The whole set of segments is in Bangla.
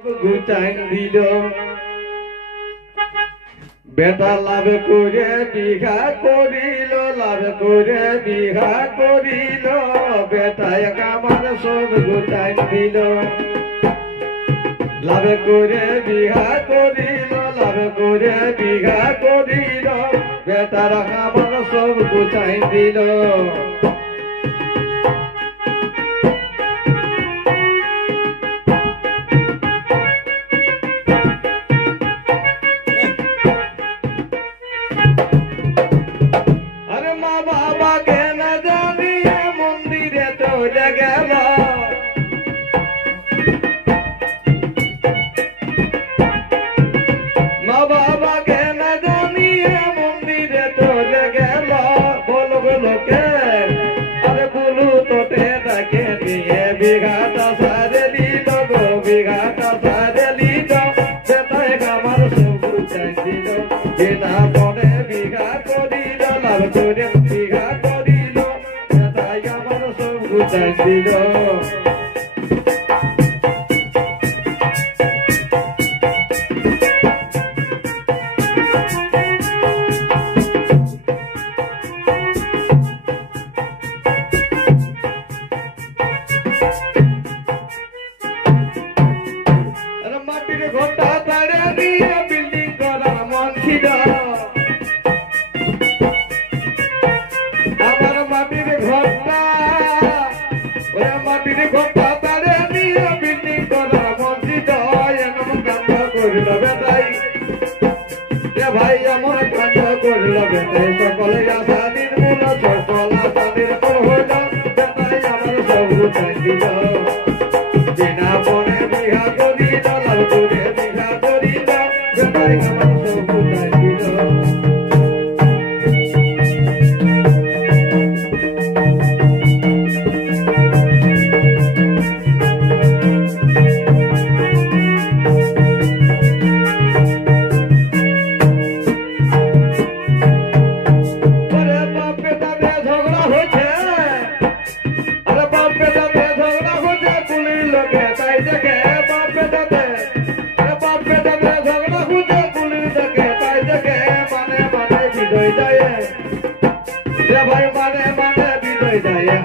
গুটাই দিল বেটা লাভ করে বিঘা করিল লাভ করে বিঘা করিল বেটায় আমার সব গুটাই দিল লাভ করে বিঘা করিল লাভ করে বিঘা করিল বেটার আমার সব গুটাই দিল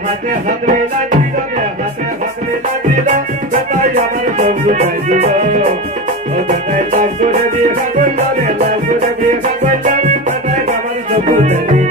हाथे हाथ मिला दिलो हाथे हाथ मिला दिलो बताई আমার সব গুটাই দিলো ও बताई লাভ করে বিয়ে করলাম লাভ করে বিয়ে করলাম बताई আমার সব গুটাই